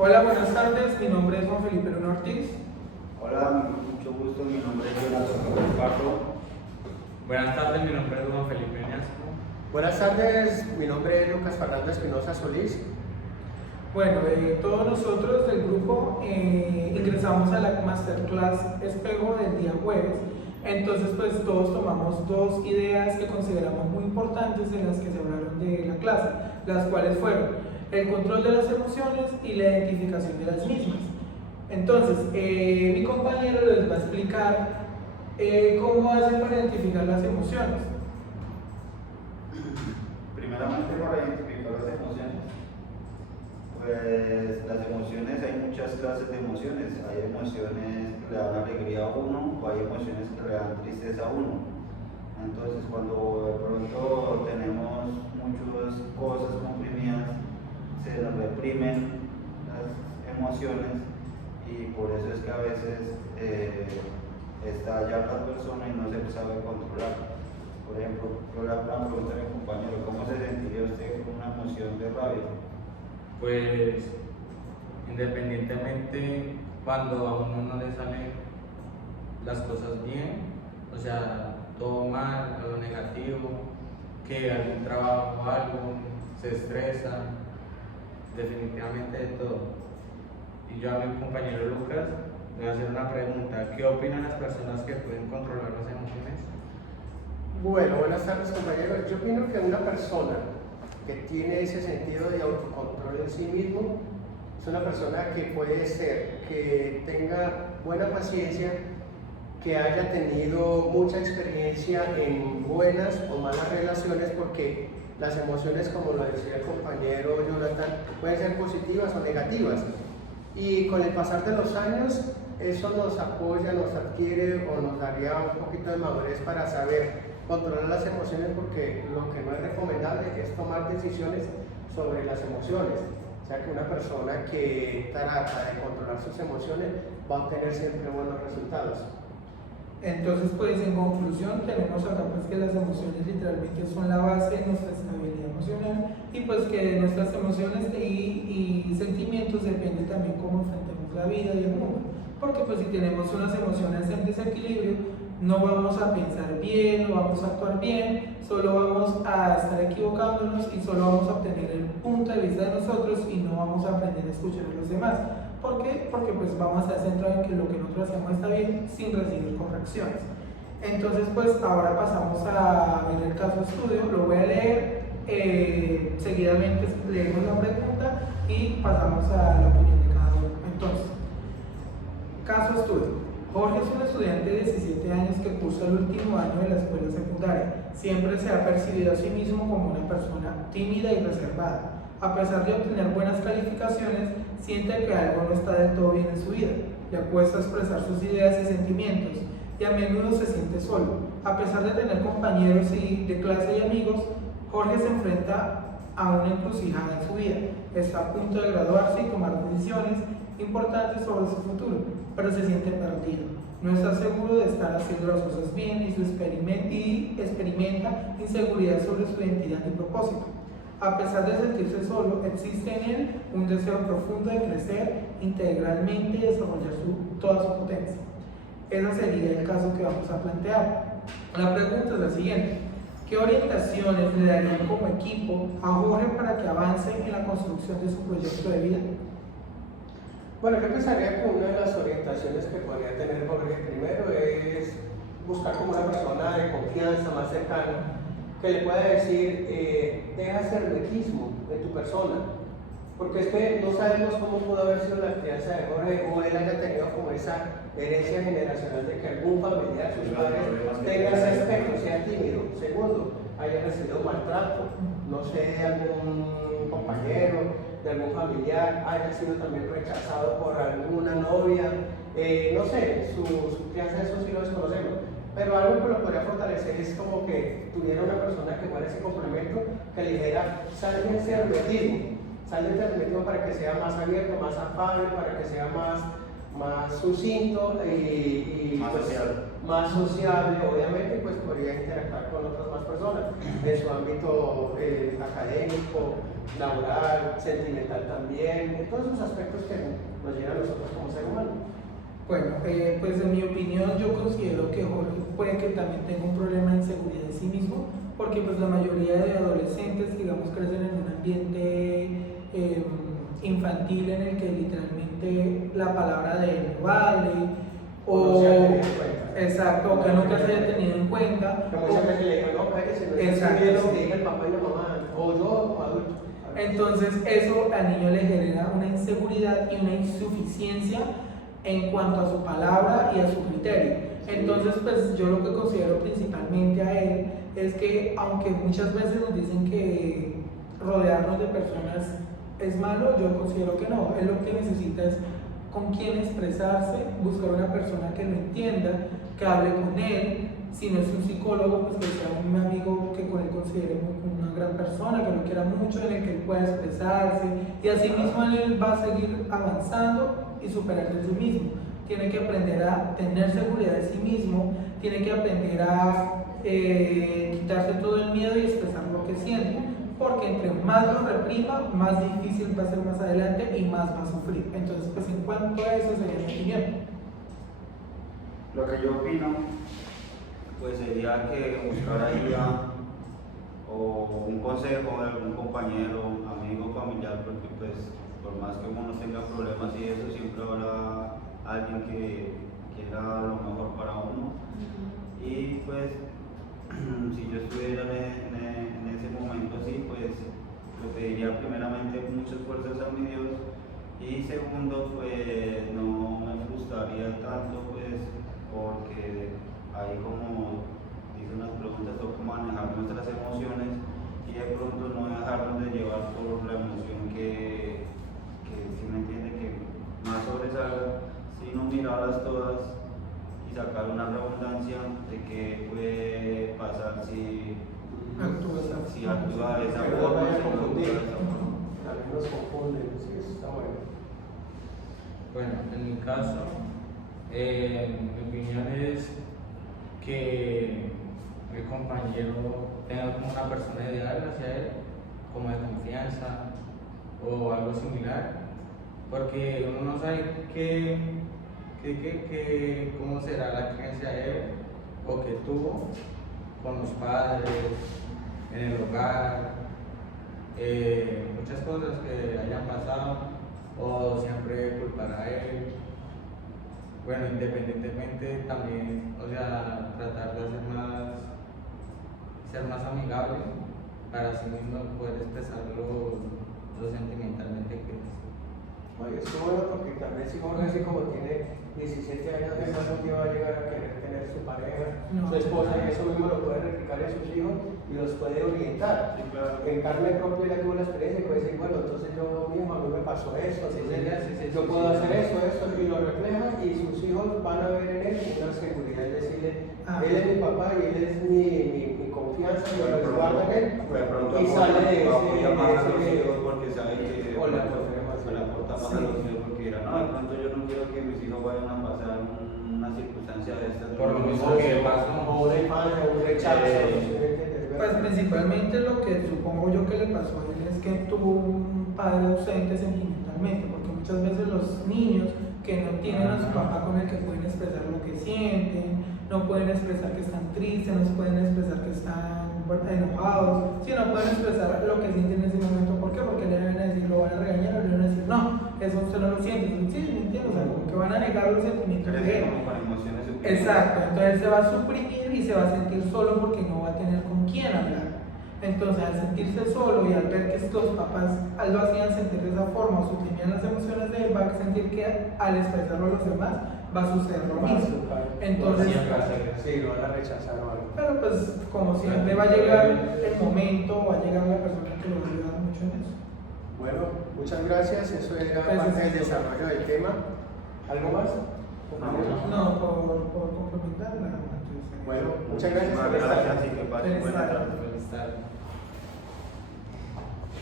Hola, buenas tardes. Mi nombre es Juan Felipe Luna Ortiz. Hola, mucho gusto, mi nombre es Jonathan Paco. Buenas tardes, mi nombre es Juan Felipe Ñasco. Buenas tardes, mi nombre es Lucas Fernando Espinosa Solís. Bueno, todos nosotros del grupo ingresamos a la Masterclass Espejo del día jueves. Entonces, pues todos tomamos dos ideas que consideramos muy importantes en las que se hablaron de la clase, las cuales fueron el control de las emociones y la identificación de las mismas. Entonces, mi compañero les va a explicar cómo hacen para identificar las emociones. Primeramente, para identificar las emociones, pues las emociones, hay muchas clases de emociones. Hay emociones que le dan alegría a uno o hay emociones que le dan tristeza a uno. Entonces, cuando de pronto tenemos muchas cosas comprimidas, se nos reprimen las emociones y por eso es que a veces estalla la persona y no se sabe controlar. Por ejemplo, yo le hago una pregunta a mi compañero: ¿cómo se sentiría usted con una emoción de rabia? Pues independientemente cuando a uno no le salen las cosas bien, o sea, todo mal, algo negativo, que algún trabajo o algo se estresa, definitivamente de todo. Y yo a mi compañero Lucas le voy a hacer una pregunta: ¿qué opinan las personas que pueden controlar las emociones? Bueno, buenas tardes compañeros. Yo opino que una persona que tiene ese sentido de autocontrol en sí mismo es una persona que puede ser, que tenga buena paciencia, que haya tenido mucha experiencia en buenas o malas relaciones, porque las emociones, como lo decía el compañero Jonathan, pueden ser positivas o negativas. Y con el pasar de los años, eso nos apoya, nos adquiere o nos daría un poquito de madurez para saber controlar las emociones, porque lo que no es recomendable es tomar decisiones sobre las emociones. O sea, que una persona que trata de controlar sus emociones va a obtener siempre buenos resultados. Entonces, pues en conclusión, tenemos acá pues que las emociones literalmente son la base de nuestra estabilidad emocional y pues que de nuestras emociones y sentimientos depende también cómo enfrentemos la vida y el mundo. Porque pues si tenemos unas emociones en desequilibrio, no vamos a pensar bien, no vamos a actuar bien, solo vamos a estar equivocándonos y solo vamos a obtener el punto de vista de nosotros y no vamos a aprender a escuchar a los demás. ¿Por qué? Porque pues vamos a estar centrados en que lo que nosotros hacemos está bien sin recibir correcciones. Entonces pues ahora pasamos a ver el caso estudio, lo voy a leer, seguidamente leemos la pregunta y pasamos a la opinión de cada uno. Entonces, caso estudio. Jorge es un estudiante de 17 años que cursa el último año de la escuela secundaria. Siempre se ha percibido a sí mismo como una persona tímida y reservada. A pesar de obtener buenas calificaciones, siente que algo no está del todo bien en su vida. Le cuesta expresar sus ideas y sentimientos y a menudo se siente solo. A pesar de tener compañeros de clase y amigos, Jorge se enfrenta a una encrucijada en su vida. Está a punto de graduarse y tomar decisiones importantes sobre su futuro, pero se siente perdido. No está seguro de estar haciendo las cosas bien y experimenta inseguridad sobre su identidad y propósito. A pesar de sentirse solo, existe en él un deseo profundo de crecer integralmente y desarrollar toda su potencia. Ese sería el caso que vamos a plantear. La pregunta es la siguiente: ¿qué orientaciones le darían como equipo a Jorge para que avance en la construcción de su proyecto de vida? Bueno, yo empezaría con una de las orientaciones que podría tener Jorge. Primero es buscar como una persona de confianza más cercana que le pueda decir, deja ese hermetismo de tu persona, porque es que no sabemos cómo pudo haber sido la crianza de Jorge, o él haya tenido como esa herencia generacional de que algún familiar, sus padres, tenga ese aspecto, sea tímido. Segundo, haya recibido maltrato, no sé, algún compañero, de algún familiar, haya sido también rechazado por alguna novia, no sé, su crianza, eso sí lo desconocemos. Pero algo que lo podría fortalecer es como que tuviera una persona que fuera ese complemento, que le dijera, sal de ese hermetismo para que sea más abierto, más afable, para que sea más sucinto y más pues, sociable. Más sociable, obviamente, pues podría interactuar con otras más personas en su ámbito académico, laboral, sentimental también, en todos esos aspectos que nos llenan a nosotros como ser humano. Bueno, pues en mi opinión yo considero que Jorge puede que también tenga un problema de inseguridad de sí mismo, porque pues la mayoría de adolescentes, digamos, crecen en un ambiente infantil en el que literalmente la palabra de él no vale, O no se ha tenido en cuenta. exacto, o que nunca se haya tenido en cuenta. Como siempre que le digo, no, cállese, no es Exacto, lo que sí. diga el papá y la mamá, o yo como adulto. Entonces eso al niño le genera una inseguridad y una insuficiencia en cuanto a su palabra y a su criterio. Entonces pues yo lo que considero principalmente a él es que aunque muchas veces nos dicen que rodearnos de personas es malo, yo considero que no. Él lo que necesita es con quién expresarse, buscar una persona que lo entienda, que hable con él. Si no es un psicólogo, pues que sea un amigo que con él considere una gran persona, que lo quiera mucho, en el que él pueda expresarse. Y así mismo él va a seguir avanzando y superarse a sí mismo. Tiene que aprender a tener seguridad de sí mismo, tiene que aprender a quitarse todo el miedo y expresar lo que siente, porque entre más lo reprima, más difícil va a ser más adelante y más va a sufrir. Entonces, pues en cuanto a eso sería mi opinión. Lo que yo opino, pues sería que buscar ayuda o un consejo de algún compañero, amigo, familiar, porque pues por más que uno tenga problemas y eso, siempre habrá alguien que quiera lo mejor para uno. Y pues si yo estuviera en ese momento así, pues le pediría primeramente muchas fuerzas a mi Dios, y segundo, pues no me frustraría tanto, pues porque ahí, como dicen las preguntas, toca manejar nuestras emociones y de pronto no dejarnos de llevar por la emoción que si me entiende, que más sobresalga, sino mirarlas todas y sacar una redundancia de qué puede pasar si actúa de esa Que no forma, vaya a si no actúa confundir. de esa forma. También nos confunden, sí, eso está bueno. Bueno, en mi caso, mi opinión es que el compañero tenga como una persona ideal hacia él, como de confianza o algo similar, porque uno no sabe cómo será la creencia de él o que tuvo con los padres, en el hogar, muchas cosas que hayan pasado, o siempre culpar a él. Bueno, independientemente también, o sea, tratar de ser más amigable para así mismo poder expresar lo sentimentalmente que es. Oye, es bueno porque también si Jorge, así como tiene 17 años, de más que va a llegar a querer tener su pareja, No. su esposa, y eso mismo lo puede replicar en sus hijos y los puede orientar. Sí, claro. En carne propia ya tuvo la experiencia y puede decir, bueno, entonces yo mismo, a mí me pasó esto, entonces yo puedo hacer esto, y lo refleja, y sus hijos van a ver en él una seguridad, es decirle, él es mi papá y él es mi confianza, mi resguardo en él, y sale de apoya más a los ese hijos porque sabe que o la le aporta más a los hijos, porque dirá, no, de pronto yo no quiero que mis hijos vayan a pasar una circunstancia de estas. Por lo mismo que pasó. o una infancia, o un rechazo, Pues principalmente lo que supongo yo que le pasó a él es que tuvo un padre ausente sentimentalmente, porque muchas veces los niños que no tienen a su papá con el que pueden expresar lo que sienten, no pueden expresar que están tristes, no pueden expresar que están enojados, si no pueden expresar lo que sienten en ese momento. ¿Por qué? Porque le van a decir, lo van a regañar, o le van a decir, no, eso usted no lo siente. Sí, me entiendo, o sea, como que van a negar los sentimientos de él. Como con emociones suprimidas. Exacto, entonces se va a suprimir y se va a sentir solo porque no va a tener con quién hablar. Entonces, al sentirse solo y al ver que estos papás lo hacían sentir de esa forma o suprimían las emociones de él, va a sentir que al expresarlo a los demás va a suceder lo mismo. Entonces, sí, lo van a rechazar o algo. pero pues como siempre va a llegar el momento, va a llegar la persona que lo va a ayudar mucho en eso. Bueno, muchas gracias, eso era Pues, parte del desarrollo del tema. ¿Algo más? No, por complementar nada más. Bueno, muchas gracias por Muchísimas estar. gracias y que pasen Feliz buenas tarde. tardes. Feliz tarde.